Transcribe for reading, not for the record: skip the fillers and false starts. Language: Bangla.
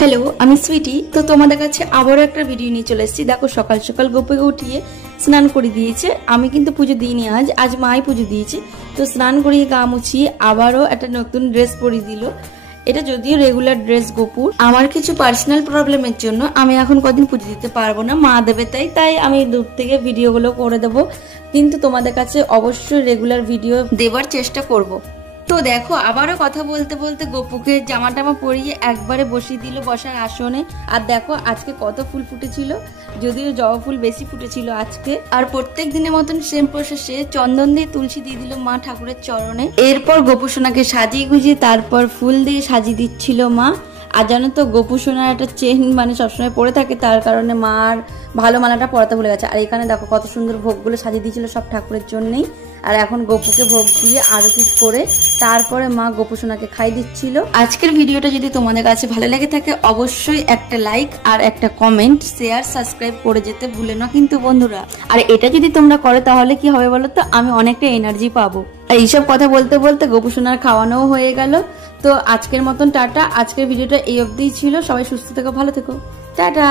হ্যালো, আমি সুইটি। তো তোমাদের কাছে আবারও একটা ভিডিও নিয়ে চলে এসেছি। দেখো, সকাল সকাল গোপুকে উঠিয়ে স্নান করে দিয়েছে। আমি কিন্তু পুজো দিইনি, আজ মাই পুজো দিয়েছে। তো স্নান করিয়ে গা মুছিয়ে আবারও একটা নতুন ড্রেস পরিয়ে দিল। এটা যদিও রেগুলার ড্রেস গোপুর। আমার কিছু পার্সোনাল প্রবলেমের জন্য আমি এখন কদিন পুজো দিতে পারবো না, মা দেবে তাই আমি দূর থেকে ভিডিওগুলো করে দেবো, কিন্তু তোমাদের কাছে অবশ্যই রেগুলার ভিডিও দেবার চেষ্টা করব। তো দেখো, আবারও কথা বলতে বলতে গোপুকে জামা টামা পরিয়ে একবারে বসিয়ে দিল বসার আসনে। আর দেখো আজকে কত ফুল ফুটেছিল, যদিও জবা ফুল বেশি ফুটেছিল আজকে। আর প্রত্যেক দিনের মতন সেম প্রসেসে চন্দন দিয়ে তুলসী দিয়ে দিল মা ঠাকুরের চরণে। এরপর গোপু সোনাকে সাজিয়ে গুজিয়ে তারপর ফুল দিয়ে সাজিয়ে দিচ্ছিল মা। আর জানো তো, গোপু সোনার একটা চেন মানে সবসময় পরে থাকে, তার কারণে মার ভালো মালাটা পরাতে ভুলে গেছে। আর এখানে দেখো কত সুন্দর ভোগগুলো সাজিয়ে দিয়েছিল সব ঠাকুরের জন্যই। আর এখন গোপুকে ভোগ দিয়ে আরতি করে তারপরে মা গোপু সোনাকে খাই দিচ্ছিল। আজকের ভিডিওটা যদি তোমাদের কাছে ভালো লেগে থাকে অবশ্যই একটা লাইক আর একটা কমেন্ট, শেয়ার, সাবস্ক্রাইব করে যেতে ভুলে না কিন্তু বন্ধুরা। আর এটা যদি তোমরা করো তাহলে কি হবে বলো তো, আমি অনেকটা এনার্জি পাবো। আর এইসব কথা বলতে বলতে গোপু সোনার খাওয়ানোও হয়ে গেল। তো আজকের মতন টাটা। আজকের ভিডিওটা এই অবধিই ছিল। সবাই সুস্থ থেকো, ভালো থেকো, টাটা।